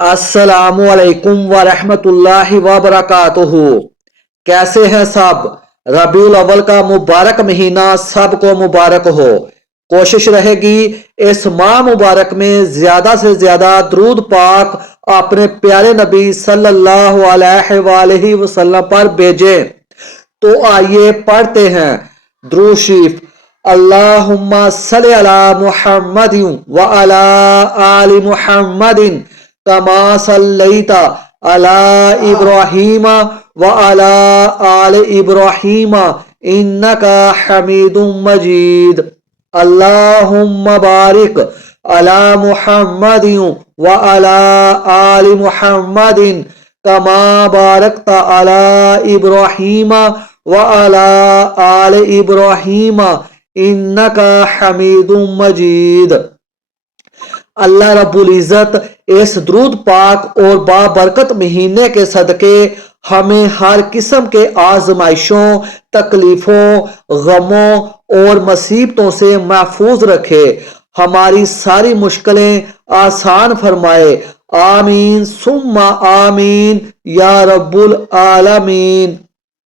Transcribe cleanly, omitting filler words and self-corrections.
السلام علیکم ورحمۃ اللہ وبرکاتہ۔ کیسے ہیں سب؟ ربیع الاول کا مبارک مہینہ سب کو مبارک ہو۔ کوشش رہے گی اس ماہ مبارک میں زیادہ سے زیادہ درود پاک اپنے پیارے نبی صلی اللہ علیہ وآلہ وسلم پر بھیجیں۔ تو آئیے پڑھتے ہیں درود شریف۔ اللہم صلی علی محمد وعلی آل محمد کما صلیت علی ابراہیم وعلی آل ابراہیم انکا حمید مجید۔ اللہم بارک علی محمد وعلی آل محمد کما بارکت علی ابراہیم وعلی آل ابراہیم انکا حمید مجید۔ اللہ رب العزت اس درود پاک اور بابرکت مہینے کے صدقے ہمیں ہر قسم کے آزمائشوں، تکلیفوں، غموں اور مصیبتوں سے محفوظ رکھے، ہماری ساری مشکلیں آسان فرمائے۔ آمین ثم آمین یا رب العالمین۔